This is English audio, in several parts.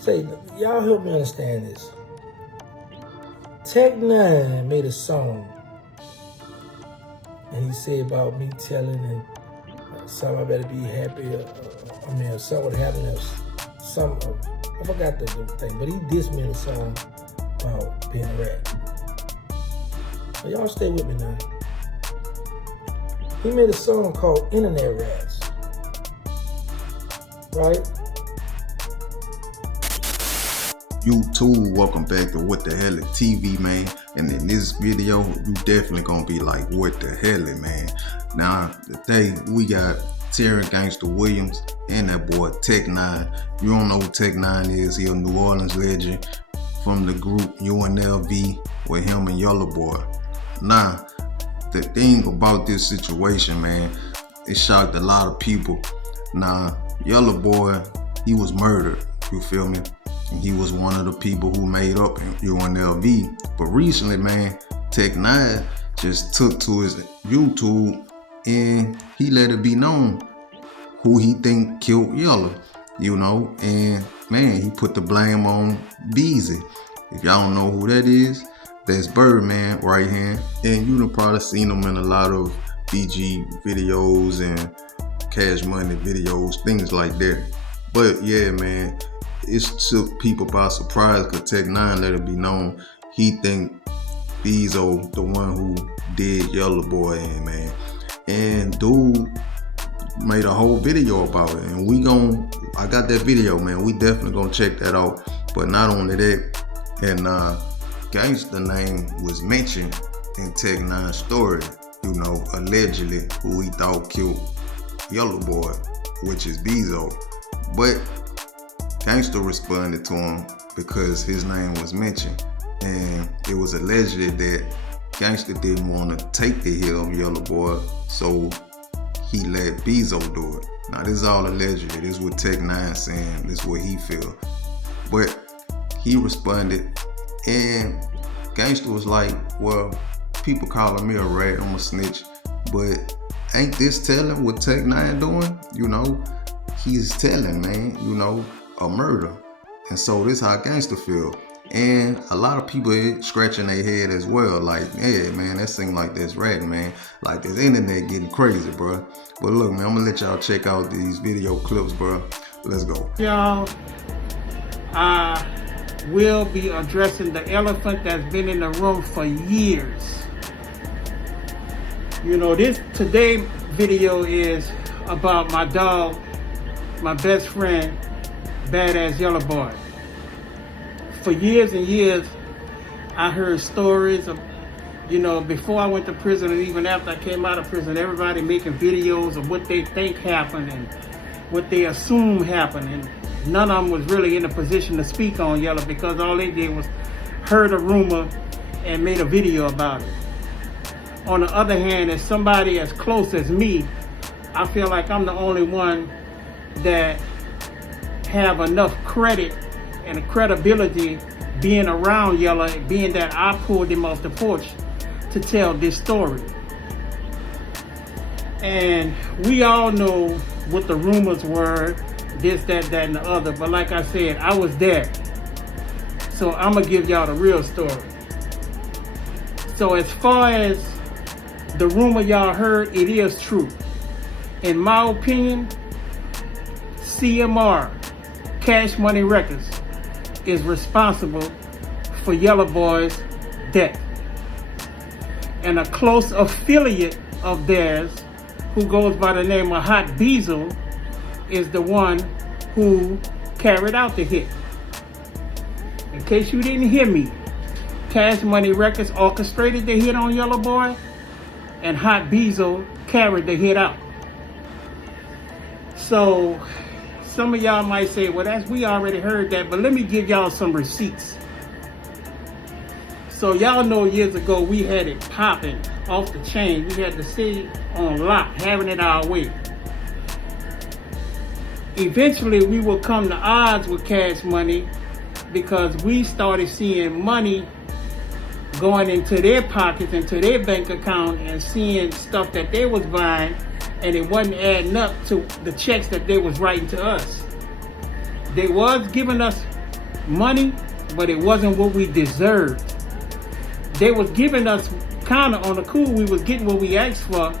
Say, y'all help me understand this. Tec9 made a song, and he said about me telling and something I better be happy. Something would happen if I forgot the thing, but he dissed me in a song about being a rat. So y'all stay with me now. He made a song called Internet Rats, right? YouTube, welcome back to What the Hell It TV, man. And in this video, you definitely gonna be like, what the hell it, man. Now, today we got Terrence Gangsta Williams and that boy Tec9. You don't know who Tec9 is. He a New Orleans legend from the group UNLV with him and YELLABOY. Now, the thing about this situation, man, it shocked a lot of people. Now, YELLABOY, he was murdered, you feel me? And he was one of the people who made up UNLV. But recently, man, Tec9 just took to his YouTube and he let it be known who he think killed Yella, you know? And man, he put the blame on Beezo. If y'all don't know who that is, that's Birdman right here. And you done probably seen him in a lot of BG videos and Cash Money videos, things like that. But yeah, man, it took people by surprise because Tec9 let it be known he think Beezo the one who did YELLABOY in, man. And dude made a whole video about it. And I got that video, man. We definitely gonna check that out. But not only that, and Gangsta name was mentioned in Tec9's story, you know, allegedly who he thought killed YELLABOY, which is Beezo. But Gangsta responded to him because his name was mentioned, and it was alleged that Gangsta didn't want to take the hit on YELLABOY, so he let Beezo do it. Now this is all allegedly. This is what Tec9 saying. This is what he feel. But he responded, and Gangsta was like, "Well, people calling me a rat, I'm a snitch, but ain't this telling what Tec9 doing? You know, he's telling, man. You know." A murder. And so this how Gangsta feel. And a lot of people scratching their head as well, like, yeah, man, that seem like this rat, man. Like this internet getting crazy, bro. But look, man, I'm gonna let y'all check out these video clips, bro. Let's go. Y'all, I will be addressing the elephant that's been in the room for years. You know, today's video is about my dog, my best friend, Badass YELLABOY. For years and years, I heard stories of, you know, before I went to prison and even after I came out of prison, everybody making videos of what they think happened and what they assume happened. And none of them was really in a position to speak on Yella because all they did was heard a rumor and made a video about it. On the other hand, as somebody as close as me, I feel like I'm the only one that have enough credit and credibility being around Yella, being that I pulled him off the porch to tell this story. And we all know what the rumors were, this, that, and the other, but like I said, I was there. So I'm gonna give y'all the real story. So as far as the rumor y'all heard, it is true. In my opinion, CMR, Cash Money Records, is responsible for YELLABOY's death. And a close affiliate of theirs, who goes by the name of Hot Beezo, is the one who carried out the hit. In case you didn't hear me, Cash Money Records orchestrated the hit on YELLABOY, and Hot Beezo carried the hit out. So some of y'all might say, well, we already heard that, but let me give y'all some receipts. So y'all know years ago we had it popping off the chain. We had the city on lock, having it our way. Eventually we will come to odds with Cash Money because we started seeing money going into their pockets, into their bank account, and seeing stuff that they was buying, and it wasn't adding up to the checks that they was writing to us. They was giving us money, but it wasn't what we deserved. They was giving us kind of on the cool, we was getting what we asked for,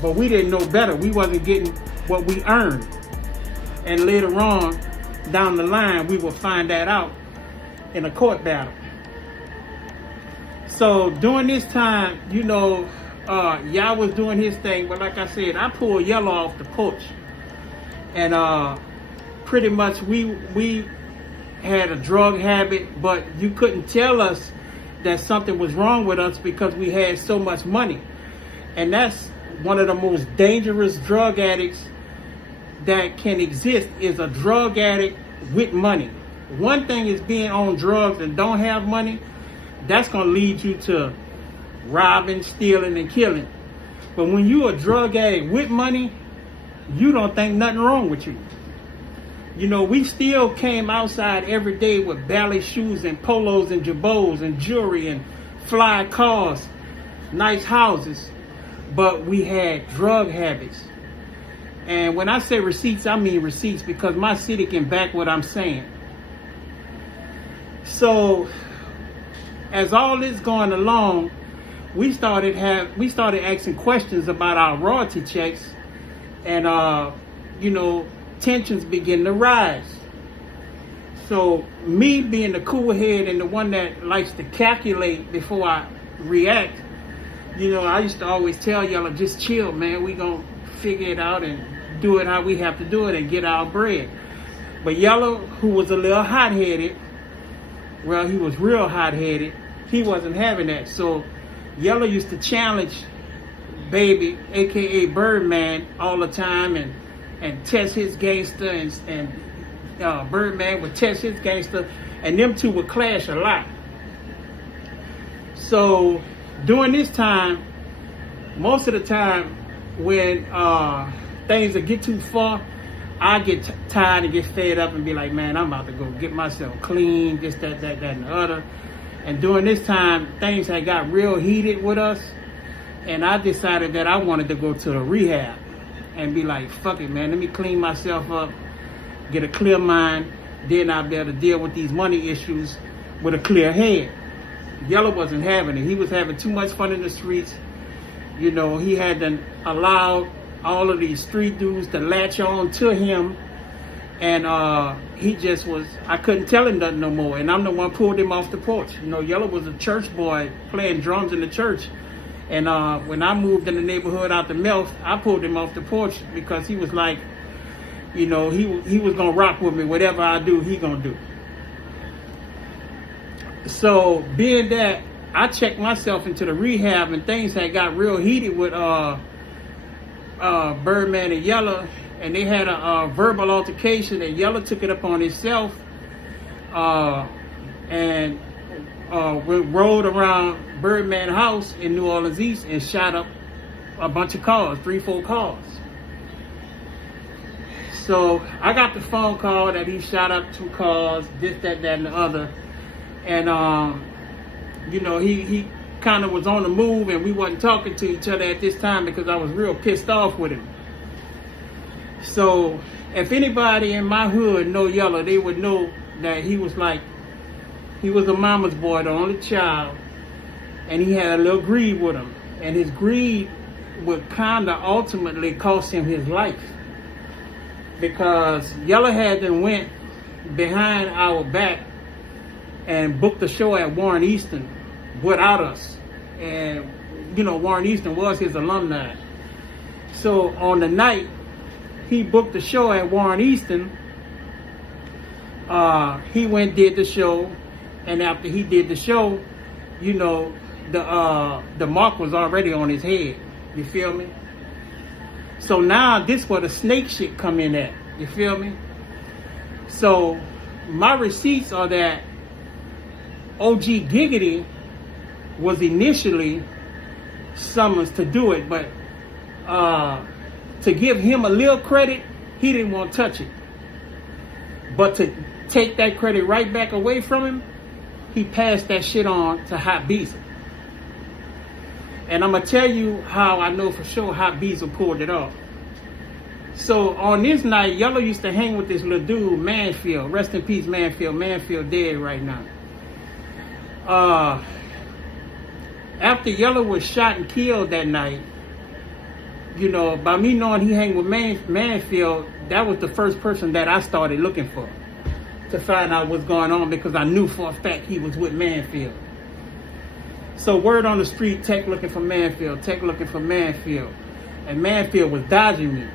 but we didn't know better. We wasn't getting what we earned. And later on, down the line, we will find that out in a court battle. So during this time, you know, y'all was doing his thing, but like I said, I pulled Yellow off the porch. And pretty much we had a drug habit, but you couldn't tell us that something was wrong with us because we had so much money. And that's one of the most dangerous drug addicts that can exist, is a drug addict with money. One thing is being on drugs and don't have money. That's going to lead you to robbing, stealing, and killing. But when you're a drug addict with money, you don't think nothing wrong with you. You know, we still came outside every day with ballet shoes and polos and jabots and jewelry and fly cars, nice houses, but we had drug habits. And when I say receipts, I mean receipts, because my city can back what I'm saying. So as all this going along, we started asking questions about our royalty checks, and you know, tensions begin to rise. So me being the cool head and the one that likes to calculate before I react, you know, I used to always tell y'all, just chill, man. We gonna figure it out and do it how we have to do it and get our bread. But Yellow, who was a little hot-headed, well, he was real hot-headed, he wasn't having that. So Yellow used to challenge Baby, aka Birdman, all the time, and test his gangster, and Birdman would test his gangster, and them two would clash a lot. So during this time, most of the time when things that get too far, I get tired and get fed up and be like, man, I'm about to go get myself clean, this, that, and the other. And during this time, things had got real heated with us, and I decided that I wanted to go to the rehab and be like, fuck it, man, let me clean myself up, get a clear mind, then I'll be able to deal with these money issues with a clear head. Yellow wasn't having it. He was having too much fun in the streets. You know, he had allowed all of these street dudes to latch on to him, and he just was, I couldn't tell him nothing no more, and I'm the one pulled him off the porch. You know, Yellow was a church boy playing drums in the church, and when I moved in the neighborhood out the Milf, I pulled him off the porch because he was like, you know, he was gonna rock with me. Whatever I do, he gonna do. So being that I checked myself into the rehab and things had got real heated with Birdman and Yellow, and they had a verbal altercation, and Yellow took it upon himself and rode around Birdman house in New Orleans East and shot up a bunch of cars, 3-4 cars. So I got the phone call that he shot up 2 cars, this, that, and the other. And you know, he kind of was on the move, and we wasn't talking to each other at this time because I was real pissed off with him. So if anybody in my hood know Yellow, they would know that he was a mama's boy, the only child, and he had a little greed with him, and his greed would kind of ultimately cost him his life, because Yellow had them went behind our back and booked a show at Warren Easton without us. And you know, Warren Easton was his alumni. So on the night he booked the show at Warren Easton, he went did the show, and after he did the show, you know, the mark was already on his head. You feel me? So now this where the snake shit come in at. You feel me? So my receipts are that OG Giggity was initially summoned to do it, but to give him a little credit, he didn't want to touch it. But to take that credit right back away from him, he passed that shit on to Hot Beezo. And I'm going to tell you how I know for sure Hot Beezo pulled it off. So on this night, Yellow used to hang with this little dude, Manfield. Rest in peace, Manfield. Manfield dead right now. After Yellow was shot and killed that night, you know, by me knowing he hang with Manfield, that was the first person that I started looking for to find out what's going on, because I knew for a fact he was with Manfield. So word on the street, Tech looking for Manfield, Tech looking for Manfield. And Manfield was dodging me.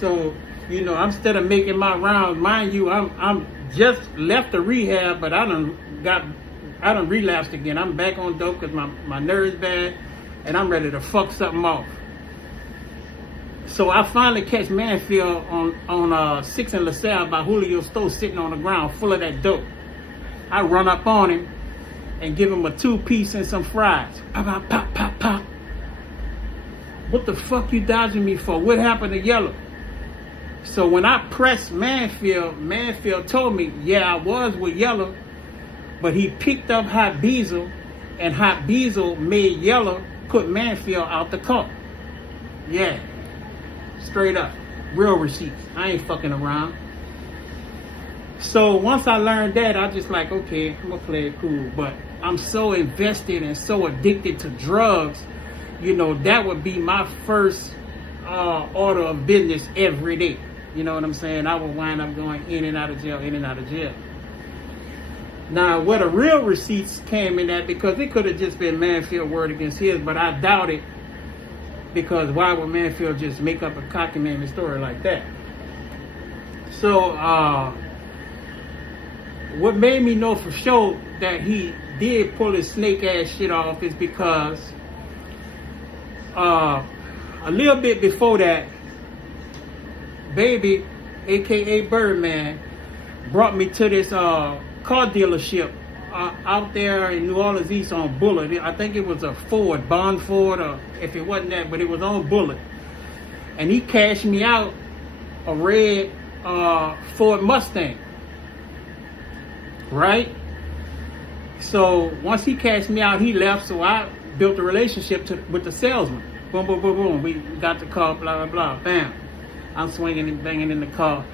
So, you know, instead of making my rounds, mind you, I'm just left the rehab, but I done relapsed again. I'm back on dope because my nerves bad, and I'm ready to fuck something off. So I finally catch Manfield on 6 and LaSalle by Julio's store, sitting on the ground full of that dope. I run up on him and give him a 2-piece and some fries. Pop, pop, pop, pop, pop. What the fuck you dodging me for? What happened to Yellow? So when I pressed Manfield, Manfield told me, yeah, I was with Yellow, but he picked up Hot Beezo, and Hot Beezo made Yellow put Manfield out the car. Yeah. Straight up. Real receipts. I ain't fucking around. So once I learned that, I just like, okay, I'm gonna play it cool. But I'm so invested and so addicted to drugs, you know, that would be my first order of business every day. You know what I'm saying? I would wind up going in and out of jail, in and out of jail. Now, where the real receipts came in at, because it could have just been Manfield word against his, but I doubt it, because why would Manfield just make up a cockamamie story like that? So, what made me know for sure that he did pull his snake ass shit off is because a little bit before that, Baby, aka Birdman, brought me to this car dealership out there in New Orleans East on Bullard. I think it was a Ford, Bond Ford, or if it wasn't that, but it was on Bullard. And he cashed me out a red Ford Mustang. Right? So once he cashed me out, he left, so I built a relationship with the salesman. Boom, boom, boom, boom. We got the car, blah, blah, blah. Bam. I'm swinging and banging in the car.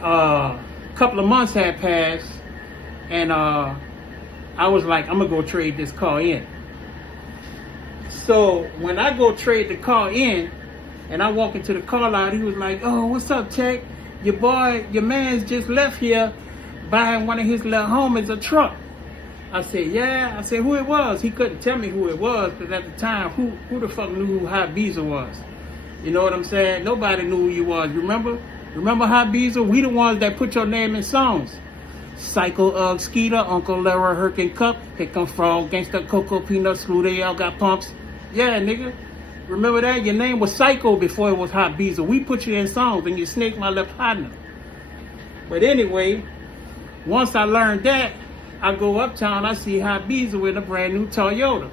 A couple of months had passed, and I was like, I'm gonna go trade this car in. So when I go trade the car in, and I walk into the car lot, he was like, oh, what's up, Tech? Your man's just left here buying one of his little homies a truck. I said, yeah. I said, who it was? He couldn't tell me who it was, because at the time, who the fuck knew who Hot Beezo was? You know what I'm saying? Nobody knew who you was. Remember Hot Beezo? We the ones that put your name in songs. Psycho, Skeeter, Uncle Larry, Hurkin Cup, Pick 'em Frog, Gangsta, Cocoa, Peanuts, Slew, they all got pumps. Yeah, nigga. Remember that? Your name was Psycho before it was Hot Beezo. We put you in songs, and you snake my left partner. But anyway, once I learned that, I go uptown, I see Hot Beezo in a brand new Toyota.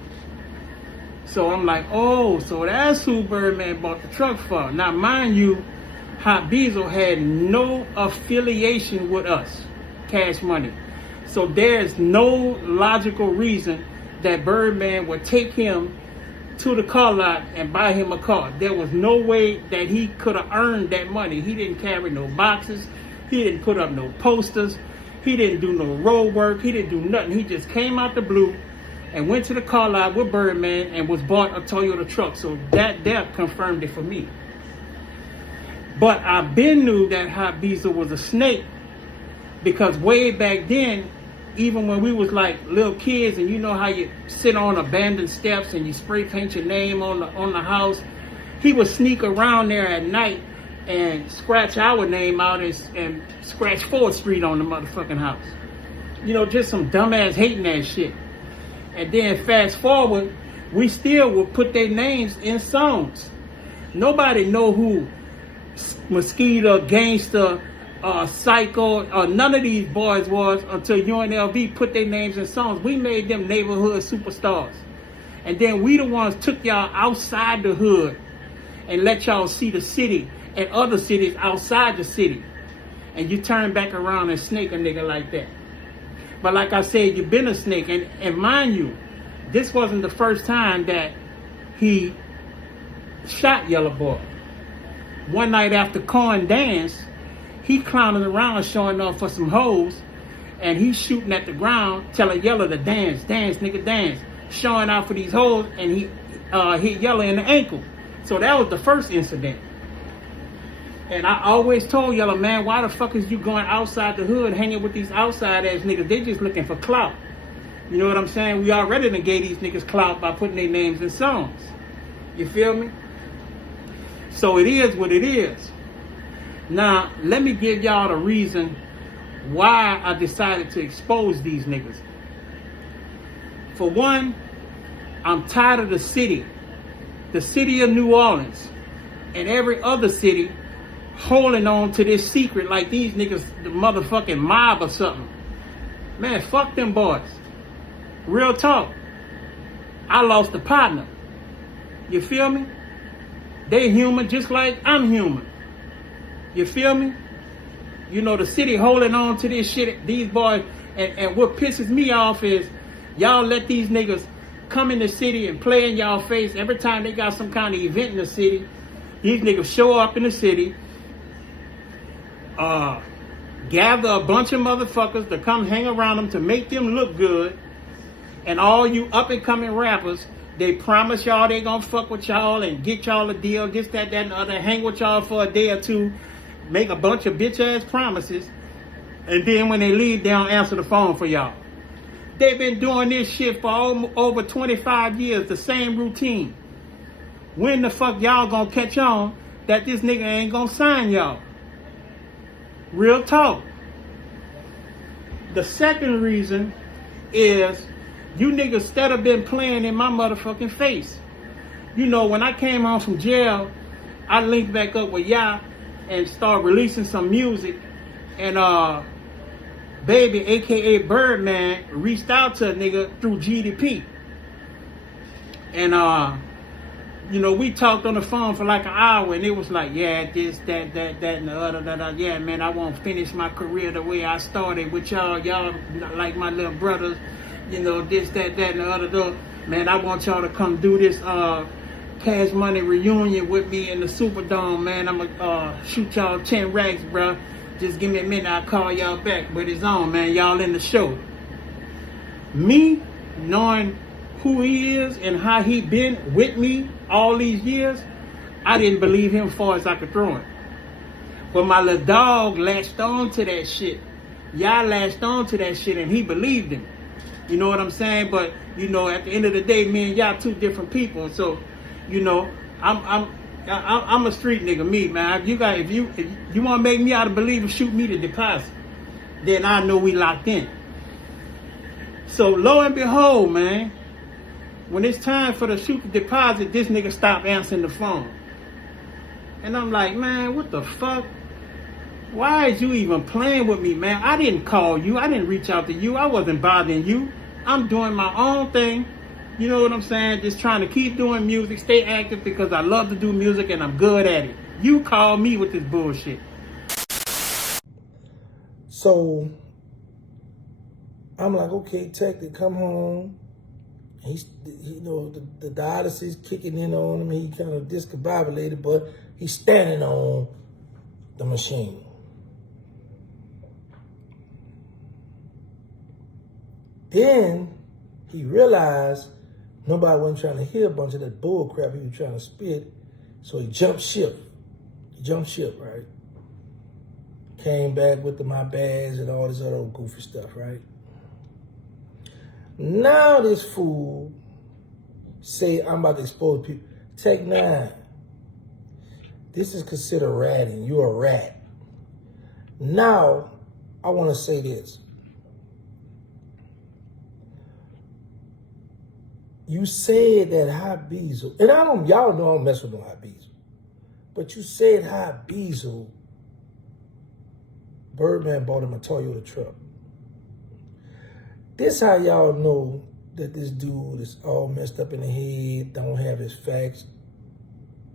So I'm like, oh, so that's who Birdman bought the truck for. Now, mind you, Hot Beezo had no affiliation with us, Cash Money. So there's no logical reason that Birdman would take him to the car lot and buy him a car. There was no way that he could have earned that money. He didn't carry no boxes. He didn't put up no posters. He didn't do no road work. He didn't do nothing. He just came out the blue and went to the car lot with Birdman and was bought a Toyota truck. So that confirmed it for me. But I been knew that Hot Beezo was a snake, because way back then, even when we was like little kids, and you know how you sit on abandoned steps and you spray paint your name on the house, he would sneak around there at night and scratch our name out and scratch 4th Street on the motherfucking house. You know, just some dumbass hating ass shit. And then fast forward, we still would put their names in songs. Nobody know who Mosquito, Gangsta, Psycho, none of these boys was until UNLV put their names in songs. We made them neighborhood superstars. And then we the ones took y'all outside the hood and let y'all see the city and other cities outside the city. And you turn back around and snake a nigga like that. But like I said, you've been a snake. And mind you, this wasn't the first time that he shot YELLABOY. one night after Corn dance, he clowning around showing off for some hoes, and he's shooting at the ground, telling Yella to dance, dance, nigga, dance, showing out for these hoes, and he hit Yella in the ankle. So that was the first incident. And I always told Yella, man, why the fuck is you going outside the hood, hanging with these outside ass niggas? They just looking for clout. You know what I'm saying? We already done gave these niggas clout by putting their names in songs. You feel me? So it is what it is. Now, let me give y'all the reason why I decided to expose these niggas. For one, I'm tired of the city of New Orleans, and every other city holding on to this secret like these niggas the motherfucking mob or something. Man, fuck them boys. Real talk. I lost a partner. You feel me? They human just like I'm human. You feel me? You know, the city holding on to this shit, these boys, and what pisses me off is y'all let these niggas come in the city and play in y'all face every time they got some kind of event in the city. These niggas show up in the city, gather a bunch of motherfuckers to come hang around them to make them look good, and all you up and coming rappers, they promise y'all they gonna fuck with y'all and get y'all a deal, this, that, and the other, hang with y'all for a day or two, make a bunch of bitch ass promises, and then when they leave, they don't answer the phone for y'all. They've been doing this shit for over 25 years, the same routine. When the fuck y'all gonna catch on that this nigga ain't gonna sign y'all? Real talk. The second reason is you niggas instead of been playing in my motherfucking face. You know, when I came home from jail, I linked back up with y'all and started releasing some music, and Baby, aka Birdman, reached out to a nigga through GDP. And you know, we talked on the phone for like an hour, and it was like, yeah, this, that, and the other, yeah, man, I won't finish my career the way I started with y'all. Y'all like my little brothers, you know, this, that, and the other. Man, I want y'all to come do this Cash Money reunion with me in the Superdome, man. I'm gonna shoot y'all 10 racks, bro. Just give me a minute, I'll call y'all back. But it's on, man. Y'all in the show. Me, knowing who he is and how he been with me all these years, I didn't believe him far as I could throw him. But my little dog latched on to that shit. Y'all latched on to that shit and he believed him. You know what I'm saying? But, you know, at the end of the day, me and y'all two different people. So, you know, I'm a street nigga, me, man. If you want to make me out of believer, shoot me the deposit. Then I know we locked in. So lo and behold, man, when it's time for the shoot the deposit, this nigga stopped answering the phone. And I'm like, man, what the fuck? Why is you even playing with me, man? I didn't call you. I didn't reach out to you. I wasn't bothering you. I'm doing my own thing. You know what I'm saying? Just trying to keep doing music, stay active because I love to do music and I'm good at it. You call me with this bullshit. So I'm like, okay, Tech, to come home. He's, you know, the dialysis kicking in on him. He kind of discombobulated, but he's standing on the machine. Then he realized nobody wasn't trying to hear a bunch of that bull crap he was trying to spit, so he jumped ship. Right? Came back with my bags and all this other goofy stuff, right? Now this fool say I'm about to expose people. Tec9, this is considered ratting. You're a rat. Now, I want to say this. You said that Hot Beezo, and y'all know I don't mess with no Hot Beezo, but you said Hot Beezo, Birdman bought him a Toyota truck. This how y'all know that this dude is all messed up in the head, don't have his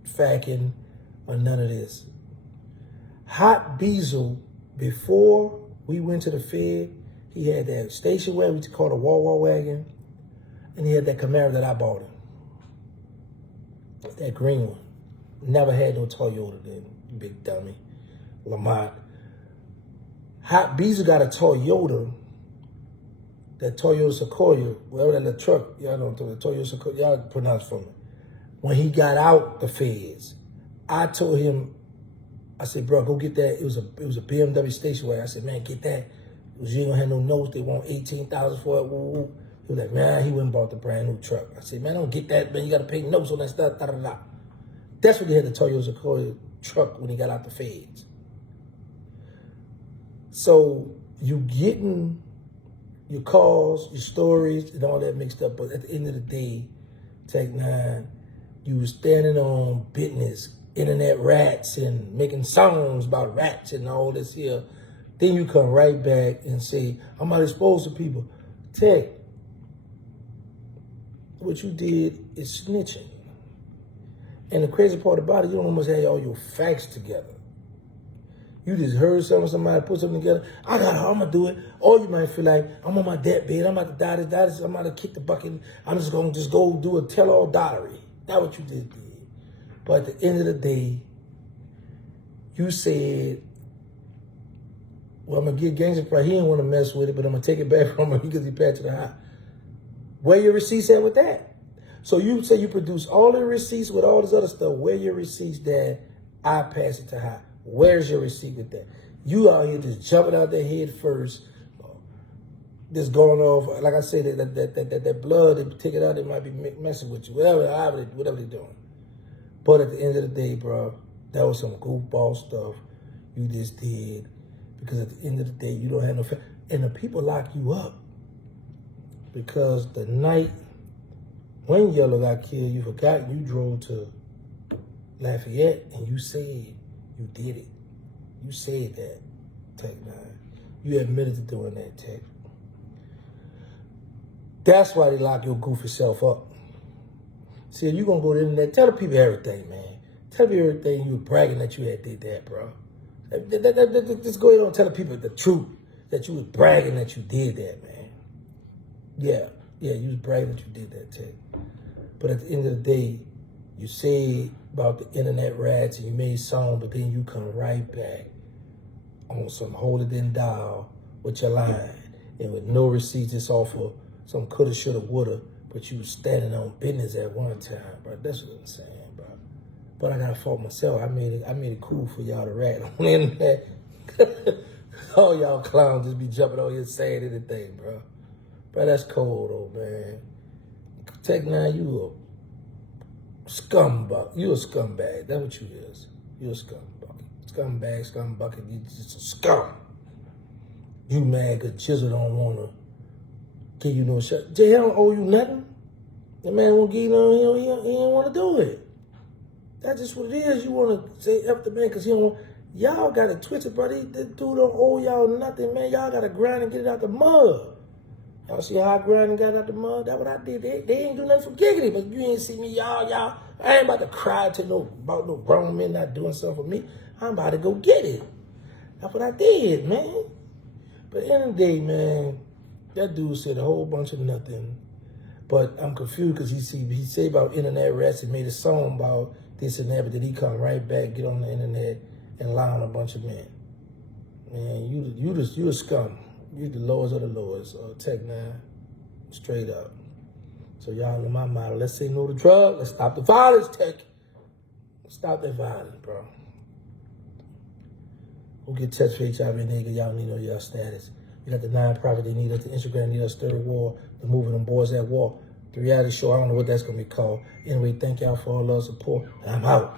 facking, or none of this. Hot Beezo, before we went to the Fed, he had that station wagon, we call it a Wawa wagon, and he had that Camaro that I bought him. That green one. Never had no Toyota then. big dummy. Lamont. Hot Beezo got a Toyota. That Toyota Sequoia, whatever that little truck, y'all know the Toyota Sequoia, y'all pronounce for me. When he got out the feds, I told him, I said, bro, go get that. It was a BMW station wagon. I said, man, get that. You ain't gonna have no notes. They want $18,000 for it. Woo, woo. He was like, man, he went and bought the brand new truck. I said, man, don't get that, man. You gotta pay notes on that stuff. Da, da, da. That's what he had the Toyota Sequoia truck when he got out the feds. So you getting your calls, your stories, and all that mixed up. But at the end of the day, Tec9, you was standing on business, internet rats, and making songs about rats and all this here. Then you come right back and say, I'm not exposed to people. Tec, what you did is snitching. And the crazy part about it, you don't almost have all your facts together. You just heard somebody put something together. I'm gonna do it. Or you might feel like, I'm on my deathbed, I'm about to die, I'm about to kick the bucket. I'm just gonna go do a tell-all diary. That's what you just did. But at the end of the day, you said, well, I'm gonna get Gangsta price. He didn't want to mess with it, but I'm gonna take it back from him because he passed to the high. Where your receipts at with that? So you say you produce all the receipts with all this other stuff. Where your receipts that I pass it to high? Where's your receipt with that? You out here just jumping out their head first, just going off. Like I said, that blood, they take it out, they might be messing with you, whatever they're doing. But at the end of the day, bro, that was some goofball stuff you just did. Because at the end of the day, you don't have no and the people lock you up. Because the night when Yellow got killed, you forgot you drove to Lafayette and you said you did it. You said that, Tec9. You admitted to doing that, Tec. That's why they lock your goofy self up. See, if you gonna go to the internet, tell the people everything, man. Tell people everything. You were bragging that you had did that, bro. Just go ahead and tell the people the truth, that you was bragging that you did that, man. Yeah, you was bragging that you did that, Tec. But at the end of the day, you say about the internet rats and you made song, but then you come right back on some hold it in dial with your line and with no receipts. It's all for some coulda, shoulda, woulda, but you was standing on business at one time, bro. That's what I'm saying, bro. But I gotta fault myself. I made it cool for y'all to rat on the internet. All y'all clowns just be jumping on here saying anything, bro. Bro, that's cold though, man. Tec9, you a scumbag. You a scumbag. That's what you is. You a scumbag. Scumbag, scumbucket. You just a scum. You mad because Jizzle don't want to give you no shot. Jay don't owe you nothing. The man won't give you no, he don't want to do it. That's just what it is. You want to say F the man because he don't want. Y'all got to twist it, bro. This dude don't owe y'all nothing, man. Y'all got to grind and get it out the mud. Y'all see how I grind and got out the mud? That's what I did. They ain't do nothing for giggity, but you ain't see me, y'all. I ain't about to cry to about no grown men not doing something for me. I'm about to go get it. That's what I did, man. But at the end of the day, man, that dude said a whole bunch of nothing. But I'm confused because he said about internet rats and made a song about this and that, but then he come right back, get on the internet and lie on a bunch of men. Man, you a scum. You the lowest of the lowest, Tec9, straight up. So y'all know my motto. Let's say no to drugs. Let's stop the violence, Tec. Stop that violence, bro. Who get touched for HIV, nigga? Y'all need to know y'all status. You got the non-profit they need us, the Instagram need us, stir the war, the moving them boys at war. The reality show, I don't know what that's going to be called. Anyway, thank y'all for all love support, and I'm out.